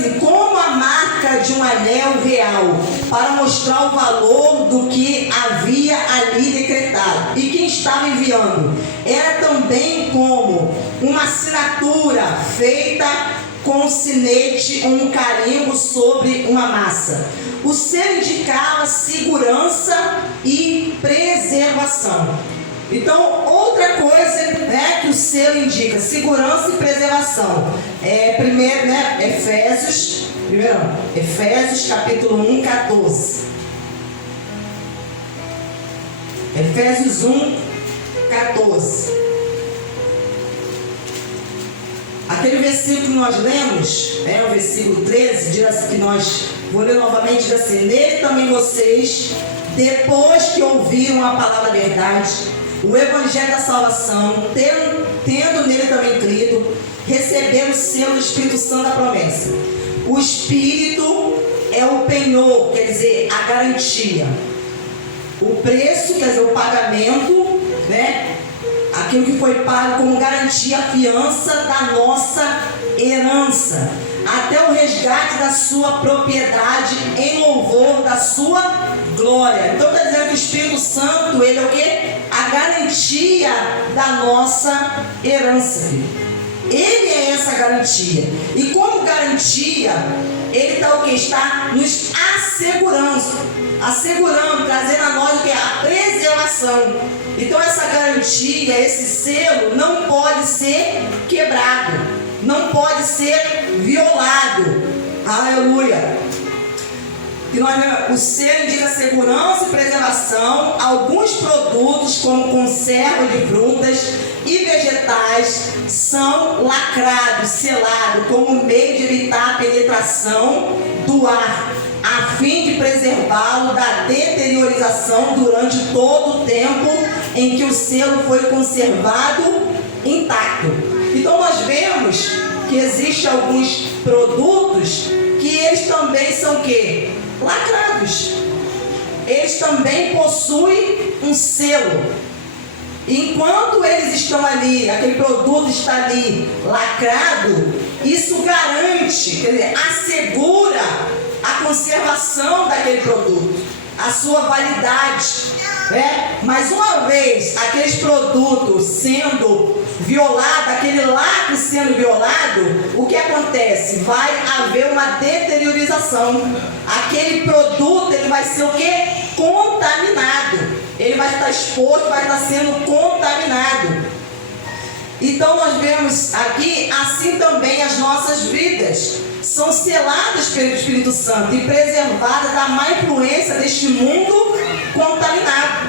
assim, como a marca de um anel real, para mostrar o valor do que havia ali decretado. E quem estava enviando era também como uma assinatura feita com um sinete ou um carimbo sobre uma massa. O selo indicava segurança e preservação. Então, outra coisa, né, que o selo indica, segurança e preservação. Primeiro, né, Efésios capítulo 1, 14. Efésios 1, 14. Aquele versículo que nós lemos, o versículo 13, diz assim, que nós, vou ler novamente, diz assim: nele também vocês, depois que ouviram a palavra da verdade, o evangelho da salvação, tendo nele também crido, receberam o selo do Espírito Santo da promessa. O Espírito é o penhor, quer dizer, a garantia. O preço, quer dizer, o pagamento, né? Aquilo que foi pago como garantia, a fiança da nossa herança, até o resgate da sua propriedade em louvor da sua glória. Então está dizendo que o Espírito Santo, ele é o quê? A garantia da nossa herança. Ele é essa garantia. E como garantia, ele está o quê? Está nos assegurando, trazendo a nós o quê? A preservação. Então essa garantia, esse selo não pode ser quebrado, não pode ser violado. Aleluia. O selo indica segurança e preservação. Alguns produtos, como conserva de frutas e vegetais, são lacrados, selados, como meio de evitar a penetração do ar, a fim de preservá-lo da deteriorização durante todo o tempo em que o selo foi conservado intacto. Então nós vemos que existem alguns produtos que eles também são o quê? Lacrados. Eles também possuem um selo. Enquanto eles estão ali, aquele produto está ali lacrado, isso garante, quer dizer, assegura a conservação daquele produto, a sua validade. Mas uma vez aqueles produtos sendo violados, aquele lacre sendo violado, o que acontece? Vai haver uma deteriorização. Aquele produto, ele vai ser o quê? Contaminado. Ele vai estar exposto, vai estar sendo contaminado. Então nós vemos aqui, assim também as nossas vidas são seladas pelo Espírito Santo e preservadas da má influência deste mundo contaminado.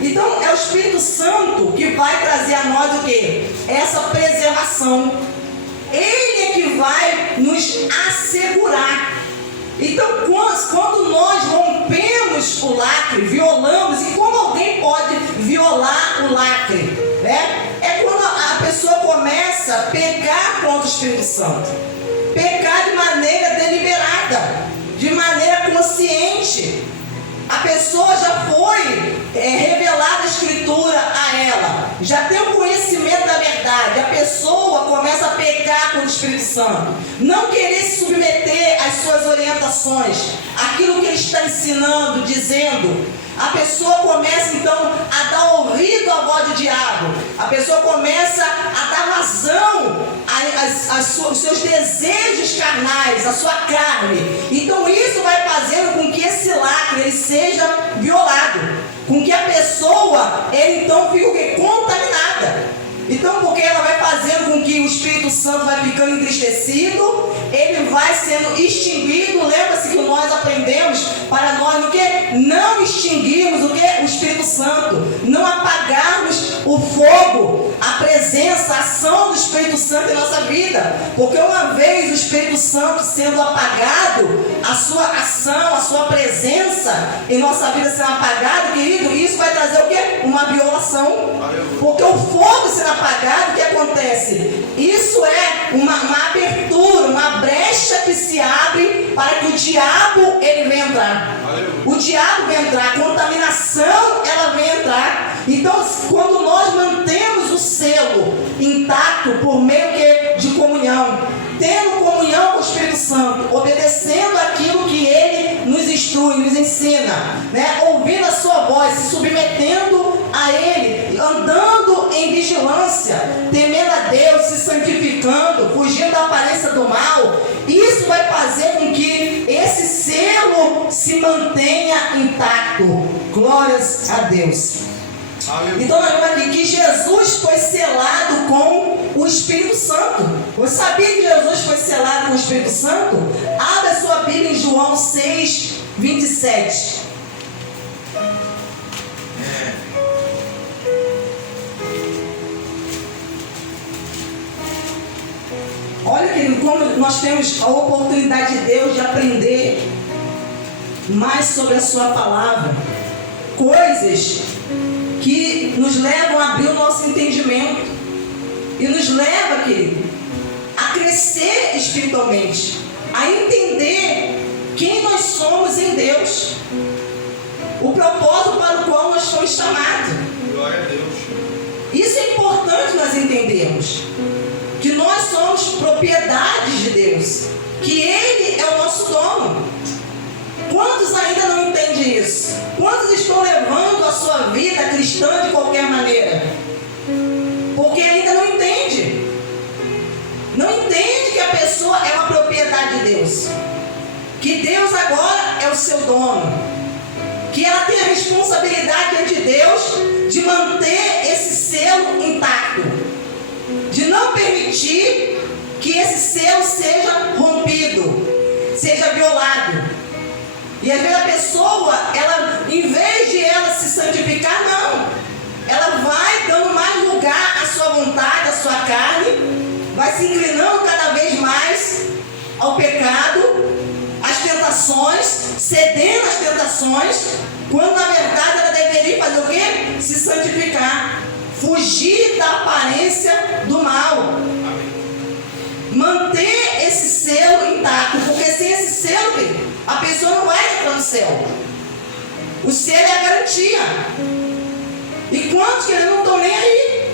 Então é o Espírito Santo que vai trazer a nós o quê? Essa preservação. Ele é que vai nos assegurar. Então quando nós rompemos o lacre, violamos, e como alguém pode violar o lacre? É quando a pessoa começa a pecar contra o Espírito Santo. Pecar de maneira deliberada, de maneira consciente. A pessoa já foi revelada a Escritura a ela, já tem o conhecimento da verdade. A pessoa começa a pecar contra o Espírito Santo, não querer se submeter às suas orientações, aquilo que ele está ensinando, dizendo. A pessoa começa então a dar ouvido à voz do diabo. A pessoa começa a dar vazão aos seus desejos carnais, à sua carne. Então isso vai fazendo com que esse lacre ele seja violado, com que a pessoa ele então fique contaminada. Então, porque ela vai fazendo com que o Espírito Santo vai ficando entristecido, ele vai sendo extinguido. Lembra-se que nós aprendemos para nós o que? Não extinguirmos o que? O Espírito Santo, não apagarmos o fogo, a presença, a ação do Espírito Santo em nossa vida. Porque uma vez o Espírito Santo sendo apagado, a sua ação, a sua presença em nossa vida sendo apagada, querido, isso vai trazer o que? Uma violação. Porque o fogo sendo apagado, o que acontece? Isso é uma abertura, uma brecha que se abre para que o diabo ele venha entrar. O diabo vem entrar, a contaminação ela vem entrar. Então, quando nós mantemos o selo intacto por meio de comunhão, tendo comunhão com o Espírito Santo, né, ouvindo a sua voz, se submetendo a Ele, andando em vigilância, temendo a Deus, se santificando, fugindo da aparência do mal, isso vai fazer com que esse selo se mantenha intacto. Glórias a Deus. Então nós vemos aqui que Jesus foi selado com o Espírito Santo. Você sabia que Jesus foi selado com o Espírito Santo? Abra a sua Bíblia em João 6, 27. Olha, querido, como nós temos a oportunidade de Deus de aprender mais sobre a sua palavra. Coisas que nos levam a abrir o nosso entendimento e nos leva, querido, a crescer espiritualmente, a entender quem nós somos em Deus, o propósito para o qual nós fomos chamados. Glória a Deus. Isso é importante nós entendermos, que nós somos propriedades de Deus, que Ele é o nosso dono. Quantos ainda não entendem isso? Quantos estão levando a sua vida cristã de qualquer maneira? Porque ainda não entende. Não entende que a pessoa é uma propriedade de Deus. Que Deus agora é o seu dono. Que ela tem a responsabilidade diante de Deus de manter esse selo intacto. De não permitir que esse selo seja rompido, seja violado. E às vezes a pessoa, ela, em vez de ela se santificar, não. Ela vai dando mais lugar à sua vontade, à sua carne, vai se inclinando cada vez mais ao pecado, às tentações, cedendo às tentações, quando na verdade ela deveria fazer o quê? Se santificar, fugir da aparência do mal. Manter esse selo intacto, porque sem esse selo, a pessoa não vai entrar no céu. O selo é a garantia. E quantos que não estão nem aí?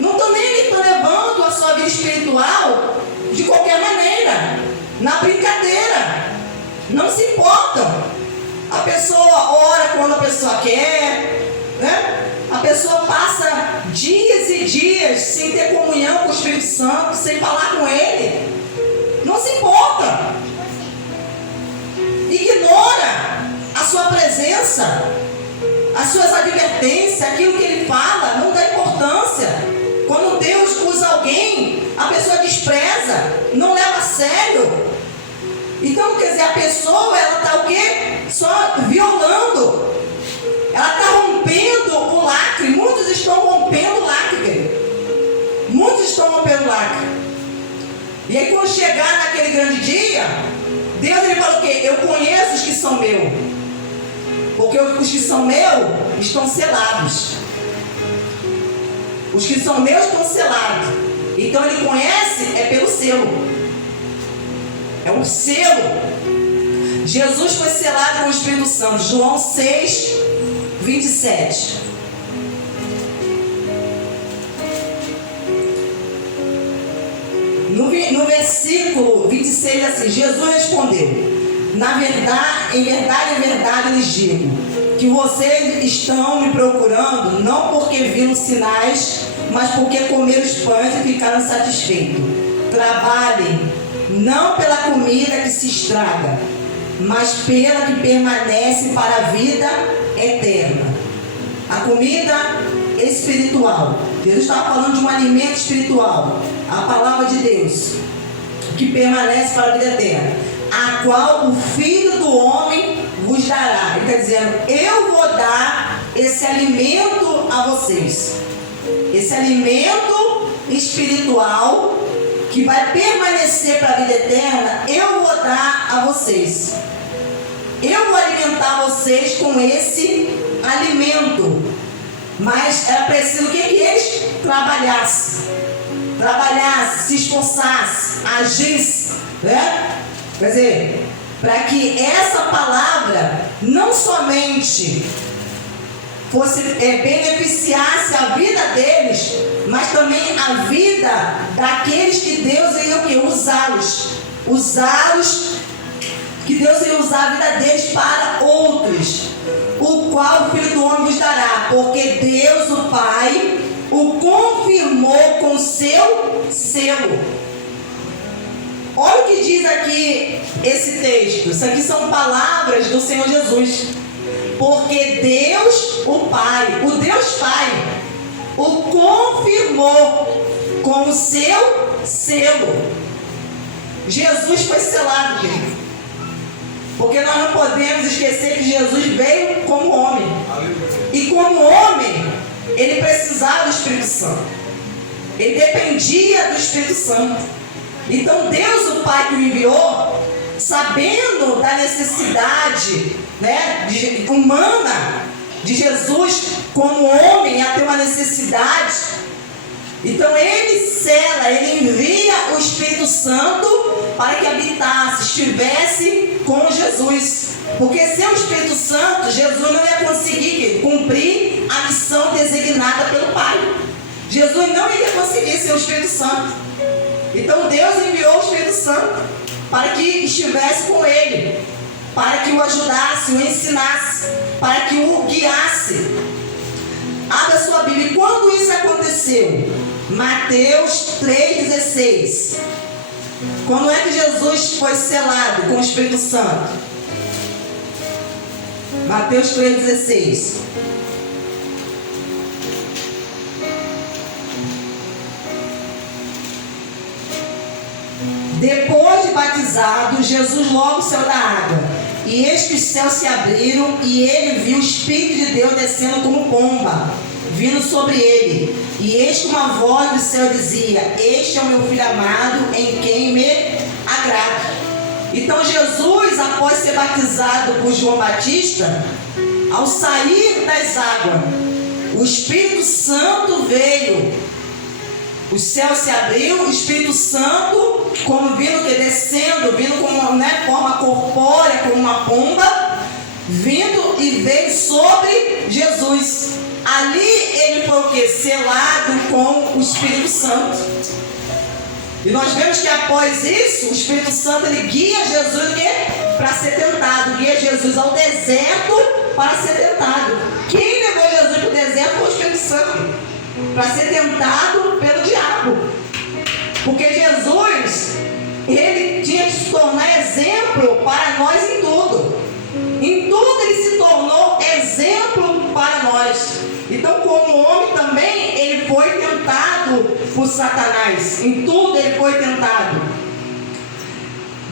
Não estão nem aí, estão levando a sua vida espiritual de qualquer maneira, na brincadeira. Não se importam. A pessoa ora quando a pessoa quer, né? A pessoa passa dias e dias sem ter comunhão com o Espírito Santo, sem falar com Ele. Não se importa. Ignora a sua presença, as suas advertências, aquilo que Ele fala, não dá importância. Quando Deus usa alguém, a pessoa despreza, não leva a sério. Então, quer dizer, a pessoa, ela está o quê? Só violando. Ela está rompendo o lacre. Muitos estão rompendo o lacre, querido. Muitos estão rompendo o lacre. E aí, quando chegar naquele grande dia, Deus, Ele fala o quê? Eu conheço os que são meus. Porque os que são meus estão selados. Os que são meus estão selados. Então, Ele conhece é pelo selo. É um selo. Jesus foi selado com o Espírito Santo. João 6, 27. No versículo 26, assim, Jesus respondeu: em verdade lhes digo, que vocês estão me procurando, não porque viram sinais, mas porque comeram os pães e ficaram satisfeitos. Trabalhem, não pela comida que se estraga, mas pela que permanece para a vida eterna. A comida espiritual. Deus estava falando de um alimento espiritual, a palavra de Deus, que permanece para a vida eterna, a qual o Filho do Homem vos dará. Ele está dizendo: eu vou dar esse alimento a vocês, esse alimento espiritual que vai permanecer para a vida eterna. Eu vou dar a vocês. Eu vou alimentar vocês com esse alimento. Mas era preciso que eles trabalhassem, se esforçassem, agissem, né? Quer dizer, para que essa palavra não somente fosse beneficiasse a vida deles, mas também a vida daqueles que Deus ia usá-los, que Deus ia usar a vida deles para outros. qual o Filho do Homem vos dará, porque Deus, o Pai, o confirmou com seu selo. Olha o que diz aqui esse texto. Isso aqui são palavras do Senhor Jesus. Porque Deus, o Pai, o Deus Pai, o confirmou com o seu selo. Jesus foi selado, querido. Porque nós não podemos esquecer que Jesus veio como homem. E como homem, ele precisava do Espírito Santo. Ele dependia do Espírito Santo. Então Deus, o Pai que o enviou, sabendo da necessidade, né, humana de Jesus como homem a ter uma necessidade, então ele sela, ele envia o Espírito Santo para que habitasse, estivesse com Jesus. Porque sem o Espírito Santo, Jesus não ia conseguir cumprir a missão designada pelo Pai. Jesus não iria conseguir sem o Espírito Santo. Então Deus enviou o Espírito Santo para que estivesse com ele, para que o ajudasse, o ensinasse, para que o guiasse. Abra sua Bíblia. E quando isso aconteceu? Mateus 3,16. Quando é que Jesus foi selado com o Espírito Santo? Mateus 3,16. Depois de batizado, Jesus logo saiu da água. E eis que os céus se abriram, e ele viu o Espírito de Deus descendo como pomba, vindo sobre ele. E eis que uma voz do céu dizia: este é o meu filho amado, em quem me agrado. Então Jesus, após ser batizado por João Batista, ao sair das águas, o Espírito Santo veio. O céu se abriu, o Espírito Santo, como vindo, descendo, vindo com uma forma corpórea, como uma pomba, vindo e veio sobre Jesus. Ali ele foi o quê? Selado com o Espírito Santo. E nós vemos que após isso, o Espírito Santo ele guia Jesus para ser tentado, guia Jesus ao deserto para ser tentado. Quem levou Jesus para o deserto foi o Espírito Santo, para ser tentado pelo diabo. Porque Jesus, ele tinha que se tornar exemplo para nós em tudo. Em tudo ele se tornou exemplo para nós. Então, como homem também, ele foi tentado por Satanás. Em tudo ele foi tentado.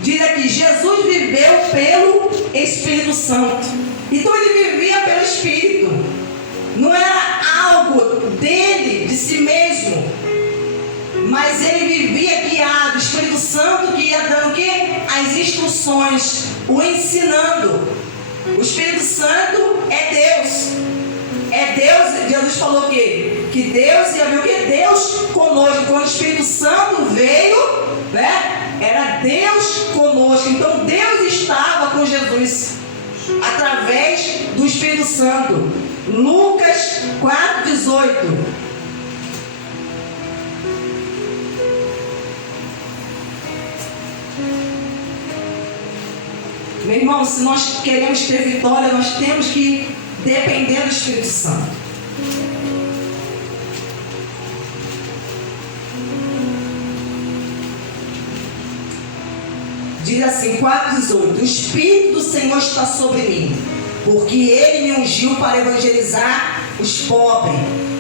Diz aqui, Jesus viveu pelo Espírito Santo. Então ele vivia pelo Espírito. Não era algo dele, de si mesmo, mas ele vivia guiado. O Espírito Santo que ia dando o quê? As instruções, o ensinando. O Espírito Santo é Deus. É Deus. Jesus falou o quê? Que Deus ia ver o quê? Deus conosco. Quando o Espírito Santo veio, né? Era Deus conosco. Então Deus estava com Jesus através do Espírito Santo. Lucas 4,18. Meu irmão, se nós queremos ter vitória, nós temos que depender do Espírito Santo. Diz assim, 4,18. O Espírito do Senhor está sobre mim, porque ele me ungiu para evangelizar os pobres,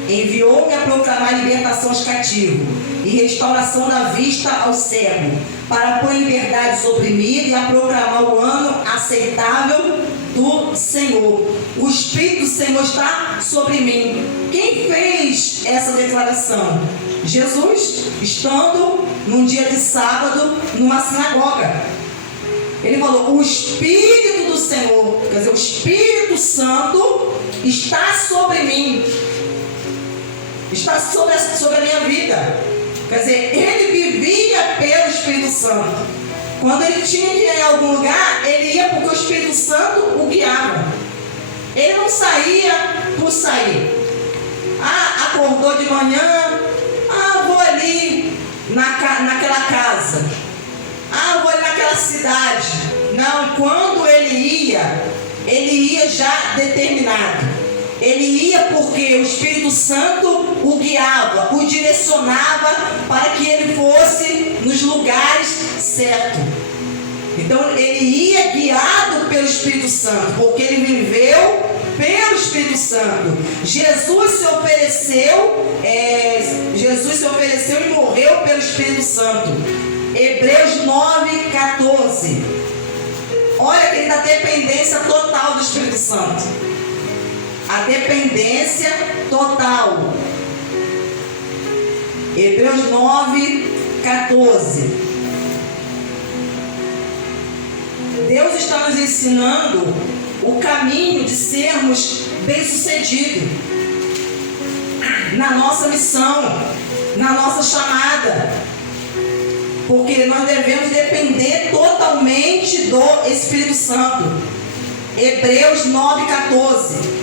enviou-me a proclamar libertação aos cativos e restauração da vista ao cego, para pôr em liberdade os oprimidos e a proclamar o ano aceitável do Senhor. O Espírito do Senhor está sobre mim. Quem fez essa declaração? Jesus, estando num dia de sábado numa sinagoga. Ele falou, o Espírito do Senhor, quer dizer, o Espírito Santo está sobre mim, está sobre a minha vida. Quer dizer, ele vivia pelo Espírito Santo. Quando ele tinha que ir em algum lugar, ele ia porque o Espírito Santo o guiava. Ele não saía por sair. Acordou de manhã, vou ali naquela casa. Vou ali naquela cidade. Não, quando ele ia já determinado. Ele ia porque o Espírito Santo o guiava, o direcionava para que ele fosse nos lugares certos. Então ele ia guiado pelo Espírito Santo, porque ele viveu pelo Espírito Santo. Jesus se ofereceu e morreu pelo Espírito Santo. Hebreus 9:14. Olha, querida, a dependência total do Espírito Santo. A dependência total. Hebreus 9:14. Deus está nos ensinando o caminho de sermos bem-sucedidos na nossa missão, na nossa chamada, porque nós devemos depender totalmente do Espírito Santo. Hebreus 9:14.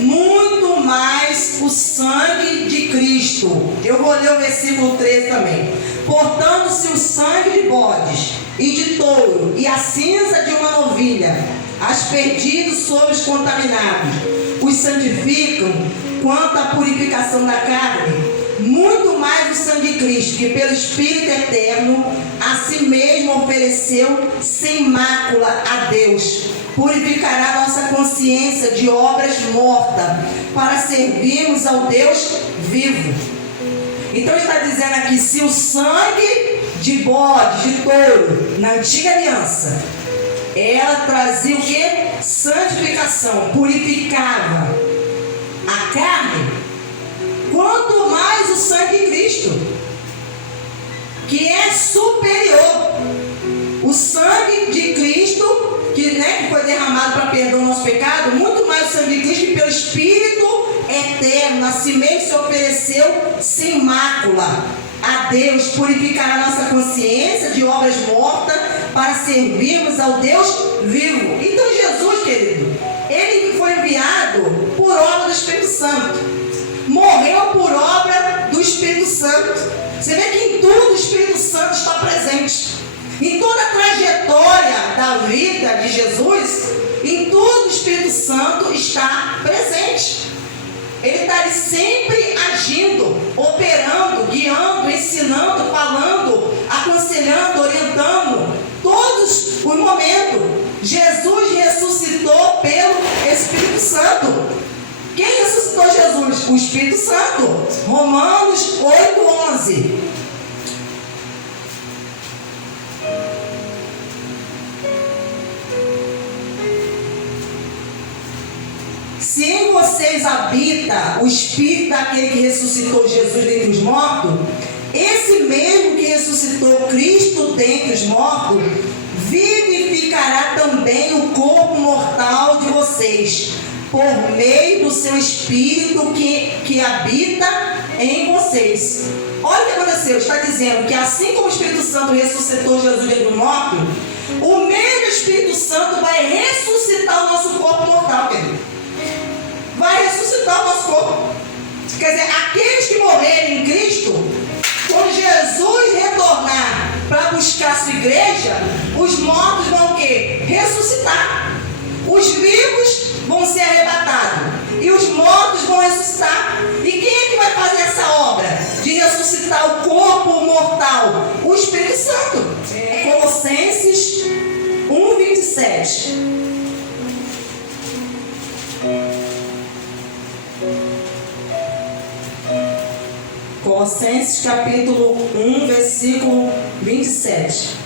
Muito mais o sangue de Cristo. Eu vou ler o versículo 13 também. Portanto, se o sangue de bodes e de touro e a cinza de uma novilha, aspergidos sobre os contaminados, os santificam quanto à purificação da carne, muito mais o sangue de Cristo, que pelo Espírito eterno a si mesmo ofereceu sem mácula a Deus, purificará nossa consciência de obras mortas, para servirmos ao Deus vivo. Então está dizendo aqui, se o sangue de bode, de touro, na antiga aliança, ela trazia o que? Santificação, purificava a carne, quanto mais o sangue de Cristo, que é superior. O sangue de Cristo, que foi derramado para perdão do nosso pecado, muito mais o sangue de Cristo, que pelo Espírito eterno a si mesmo se ofereceu sem mácula a Deus, purificará nossa consciência de obras mortas, para servirmos ao Deus vivo. Então Jesus, querido, ele foi enviado por obra do Espírito Santo, morreu por obra do Espírito Santo. Você vê que em tudo o Espírito Santo está presente. Em toda a trajetória da vida de Jesus, em tudo o Espírito Santo está presente. Ele está ali sempre agindo, operando, guiando, ensinando, falando, aconselhando, orientando, todos os momentos. Jesus ressuscitou pelo Espírito Santo. Quem ressuscitou Jesus? O Espírito Santo. Romanos 8:11. Se em vocês habita o Espírito daquele que ressuscitou Jesus dentre os mortos, esse mesmo que ressuscitou Cristo dentre os mortos, vivificará também o corpo mortal de vocês, por meio do seu Espírito que habita em vocês. Olha o que aconteceu, está dizendo que assim como o Espírito Santo ressuscitou Jesus dentre os mortos, o mesmo Espírito Santo vai ressuscitar o nosso corpo mortal, querido. Vai ressuscitar o nosso corpo. Quer dizer, aqueles que morrerem em Cristo, quando Jesus retornar para buscar a sua igreja, os mortos vão o quê? Ressuscitar. Os vivos vão ser arrebatados e os mortos vão ressuscitar. E quem é que vai fazer essa obra de ressuscitar o corpo mortal? O Espírito Santo. Colossenses 1:27. Colossenses capítulo 1, versículo 27.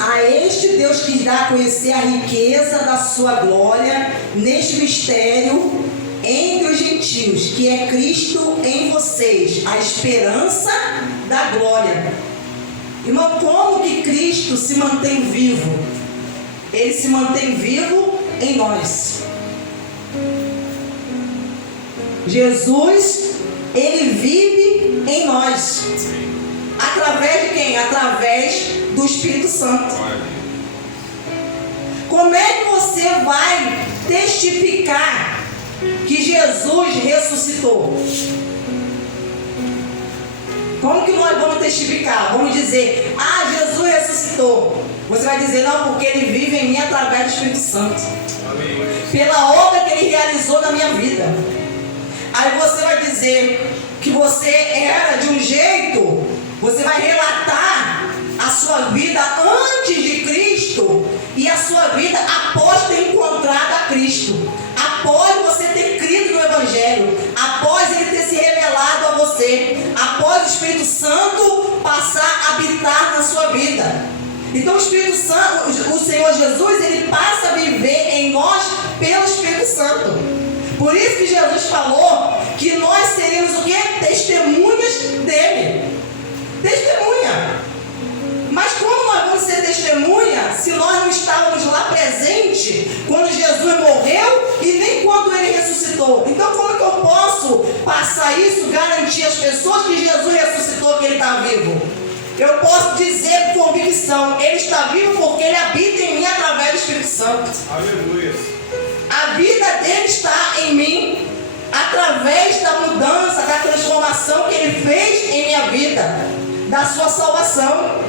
A este Deus que dá a conhecer a riqueza da sua glória neste mistério entre os gentios, que é Cristo em vocês, a esperança da glória. Irmão, como que Cristo se mantém vivo? Ele se mantém vivo em nós. Jesus, ele vive em nós. Através de quem? Através do Espírito Santo. Como é que você vai testificar que Jesus ressuscitou? Como que nós vamos testificar? Vamos dizer, Jesus ressuscitou. Você vai dizer, não, porque ele vive em mim através do Espírito Santo. Amém. Pela obra que ele realizou na minha vida. Aí você vai dizer que você era de um jeito, você vai relatar a sua vida antes de Cristo e a sua vida após ter encontrado a Cristo, após você ter crido no Evangelho, após ele ter se revelado a você, após o Espírito Santo passar a habitar na sua vida. Então o Espírito Santo, o Senhor Jesus, ele passa a viver em nós pelo Espírito Santo. Por isso que Jesus falou que nós seríamos o quê? Testemunhas dele. Testemunha. Mas como nós vamos ser testemunha se nós não estávamos lá presentes quando Jesus morreu e nem quando ele ressuscitou? Então como que eu posso passar isso, garantir às pessoas que Jesus ressuscitou, que ele está vivo? Eu posso dizer com convicção, ele está vivo porque ele habita em mim através do Espírito Santo. Aleluia. A vida dele está em mim através da mudança, da transformação que ele fez em minha vida, da sua salvação.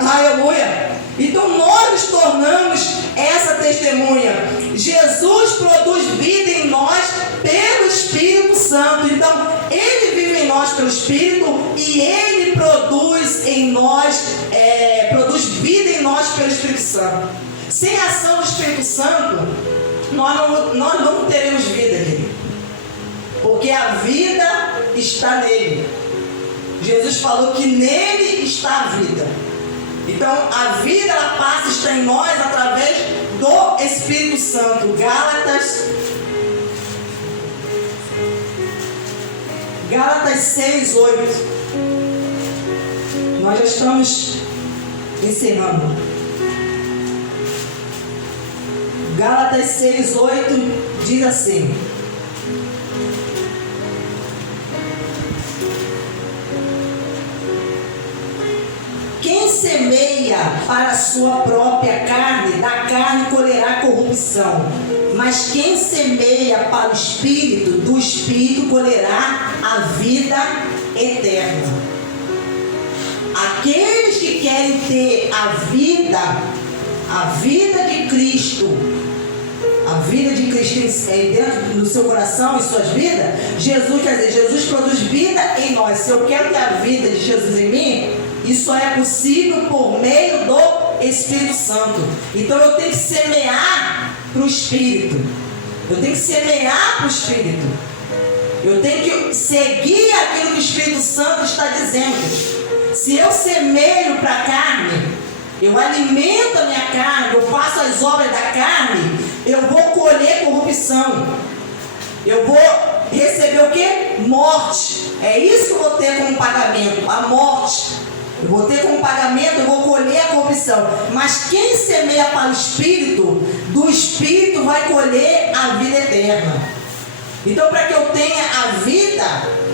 Aleluia. Então nós nos tornamos essa testemunha. Jesus produz vida em nós pelo Espírito Santo. Então ele vive em nós pelo Espírito e ele produz em nós, produz vida em nós pelo Espírito Santo. Sem a ação do Espírito Santo, nós não teremos vida nele, porque a vida está nele. Jesus falou que nele está a vida. Então a vida, ela passa a estar em nós através do Espírito Santo. Gálatas 6:8. Nós já estamos encerrando. Gálatas 6:8 diz assim: quem semeia para a sua própria carne, da carne colherá corrupção. Mas quem semeia para o Espírito, do Espírito colherá a vida eterna. Aqueles que querem ter a vida de Cristo, a vida de Cristo dentro do seu coração e suas vidas, Jesus produz vida em nós. Se eu quero ter a vida de Jesus em mim, isso é possível por meio do Espírito Santo. Então eu tenho que semear para o Espírito. Eu tenho que semear para o Espírito. Eu tenho que seguir aquilo que o Espírito Santo está dizendo. Se eu semeio para a carne, eu alimento a minha carne, eu faço as obras da carne, eu vou colher corrupção. Eu vou receber o quê? Morte. É isso que eu vou ter como pagamento, a morte. Eu vou ter como pagamento, eu vou colher a corrupção. Mas quem semeia para o Espírito, do Espírito vai colher a vida eterna. Então, para que eu tenha a vida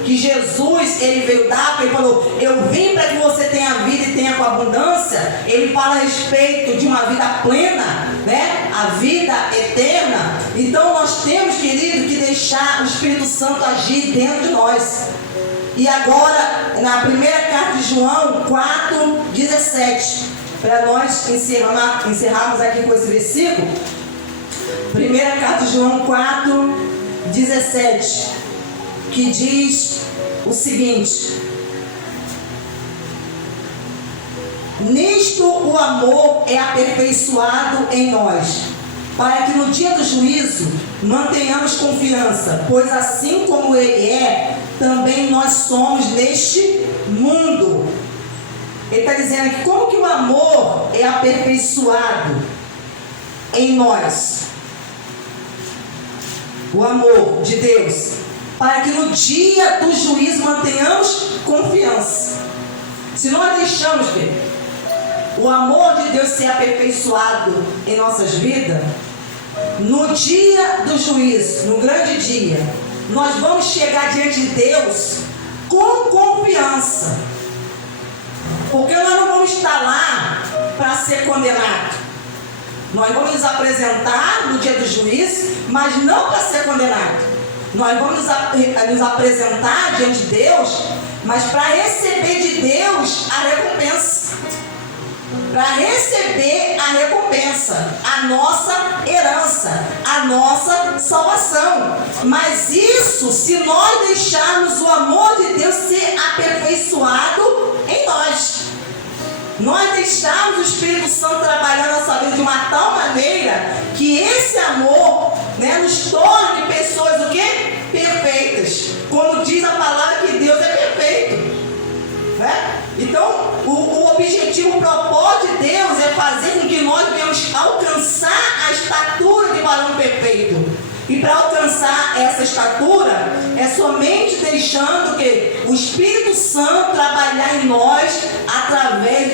que Jesus ele veio dar, porque ele falou, eu vim para que você tenha a vida e tenha com abundância. Ele fala a respeito de uma vida plena, né? A vida eterna. Então nós temos, querido, que deixar o Espírito Santo agir dentro de nós. E agora, na primeira carta de João 4:17, para nós encerrarmos aqui com esse versículo. Primeira carta de João 4:17, que diz o seguinte: nisto o amor é aperfeiçoado em nós, para que no dia do juízo mantenhamos confiança, pois assim como ele é, também nós somos neste mundo. Ele está dizendo que como que o amor é aperfeiçoado em nós, o amor de Deus, para que no dia do juízo mantenhamos confiança. Se nós deixamos o amor de Deus ser aperfeiçoado em nossas vidas, no dia do juízo, no grande dia, nós vamos chegar diante de Deus com confiança, porque nós não vamos estar lá para ser condenado. Nós vamos nos apresentar no dia do juízo, mas não para ser condenado. Nós vamos nos apresentar diante de Deus mas para receber de Deus a recompensa. Para receber a recompensa, a nossa herança, a nossa salvação. Mas isso se nós deixarmos o amor de Deus ser aperfeiçoado em nós. Nós deixarmos o Espírito Santo trabalhar na nossa vida de uma tal maneira que esse amor, né, nos torne pessoas o quê? Perfeitas. Como diz a palavra que Deus é perfeito. Né? Então, o objetivo, o propósito de Deus é fazer com que nós venhamos alcançar a estatura de varão perfeito. E para alcançar essa estatura, é somente deixando que o Espírito Santo trabalhar em nós através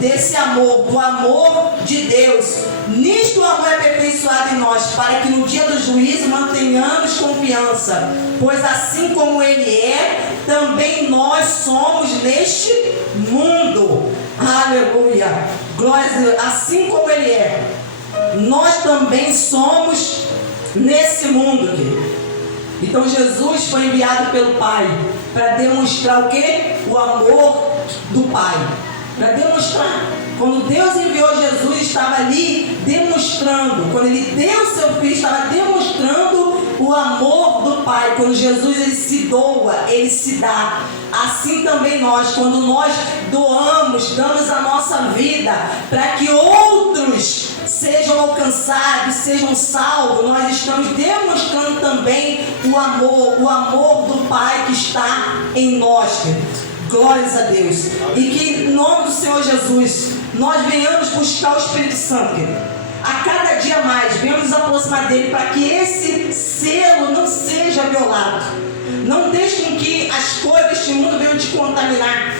desse amor, do amor de Deus. Nisto o amor é aperfeiçoado em nós, para que no dia do juízo mantenhamos confiança, pois assim como Ele é, também nós somos neste mundo. Aleluia! Glória a Deus. Assim como Ele é, nós também somos nesse mundo aqui. Então Jesus foi enviado pelo Pai para demonstrar o quê? O amor do Pai. Para demonstrar. Quando Deus enviou Jesus, estava ali demonstrando. Quando Ele deu o seu Filho, estava demonstrando o amor do Pai. Quando Jesus ele se doa, Ele se dá. Assim também nós, quando nós doamos, damos a nossa vida para que outros sejam alcançados, sejam salvos, nós estamos demonstrando também o amor do Pai que está em nós. Glórias a Deus. E que em nome do Senhor Jesus nós venhamos buscar o Espírito Santo, a cada dia mais, venhamos nos aproximar dele, para que esse selo não seja violado. Não deixe com que as coisas deste mundo venham te contaminar.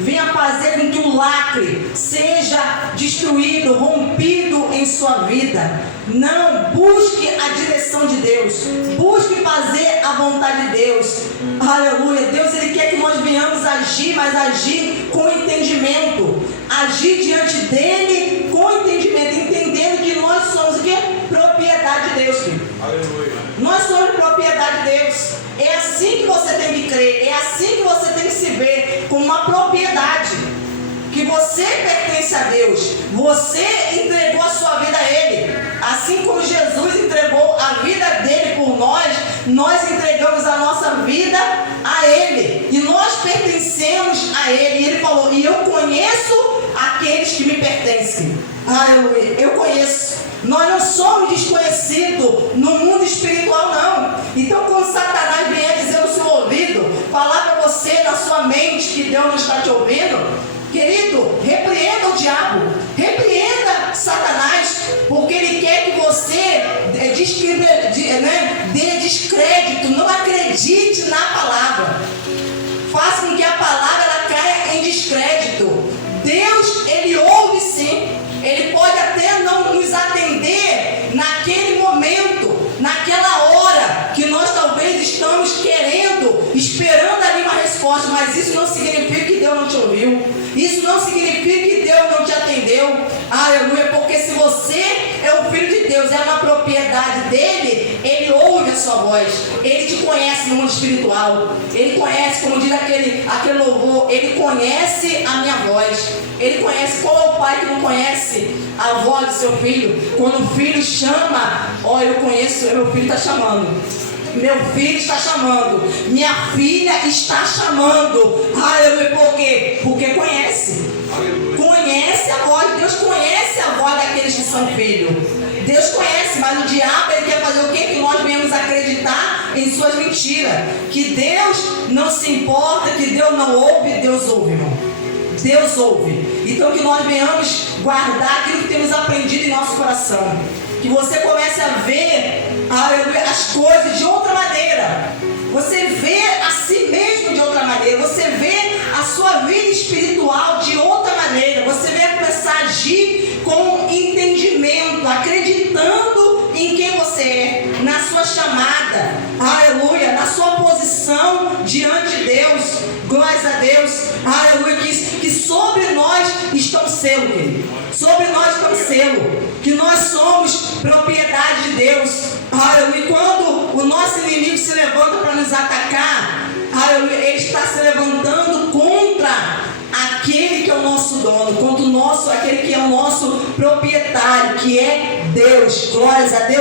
Venha fazer com que o lacre seja destruído, rompido em sua vida. Não, busque a direção de Deus. Busque fazer a vontade de Deus. Aleluia. Deus ele quer que nós venhamos agir, mas agir com entendimento. Agir diante dele com entendimento, entendendo que nós somos o quê? Propriedade de Deus, filho. Aleluia. Nós somos propriedade de Deus. É assim que você tem que crer. É assim que você tem que se ver, como uma propriedade. Que você pertence a Deus. Você entregou a sua vida a Ele. Assim como Jesus entregou a vida dele por nós, nós entregamos a nossa vida a Ele. E nós pertencemos a Ele. E Ele falou, e eu conheço aqueles que me pertencem. Aleluia. Eu conheço. Nós não somos desconhecidos no mundo espiritual, não. Então, quando Satanás vier dizer no seu ouvido, falar para você na sua mente que Deus não está te ouvindo, querido, repreenda o diabo, repreenda Satanás, porque ele quer que você dê descrédito, não acredite na palavra. Faça com que a palavra ela caia em descrédito. Deus, ele ouve sim. Ele pode até não nos atender naquele momento, naquela hora que nós talvez estamos querendo, esperando ali uma resposta, mas isso não significa que Deus não te ouviu. Isso não significa que Deus não te atendeu. Aleluia, porque se você é um filho de Deus, é uma propriedade dele, ele ouve a sua voz. Ele te conhece no mundo espiritual. Ele conhece, como diz aquele louvor, ele conhece a minha voz. Ele conhece. Qual é o pai que não conhece a voz do seu filho? Quando o filho chama, eu conheço, meu filho está chamando. Meu filho está chamando. Minha filha está chamando. Aleluia. Por quê? Porque conhece. Aleluia. Conhece a voz. Deus conhece a voz daqueles que são filhos. Deus conhece, mas o diabo ele quer fazer o quê? Que nós venhamos acreditar em suas mentiras. Que Deus não se importa, que Deus não ouve. Deus ouve, irmão. Deus ouve. Então que nós venhamos guardar aquilo que temos aprendido em nosso coração. Que você comece a ver as coisas de outra maneira. Você vê a si mesmo de outra maneira. Você vê a sua vida espiritual de outra maneira. Você vai começar a agir com entendimento, acreditando em quem você é, na sua chamada, aleluia, na sua posição diante de Deus. Glórias a Deus, aleluia, que sobre nós estão selo, querido. Sobre nós estão selo, que nós somos propriedade de Deus, aleluia. E quando o nosso inimigo se levanta para nos atacar, aleluia, ele está se levantando aquele que é o nosso proprietário, que é Deus. Glórias a Deus.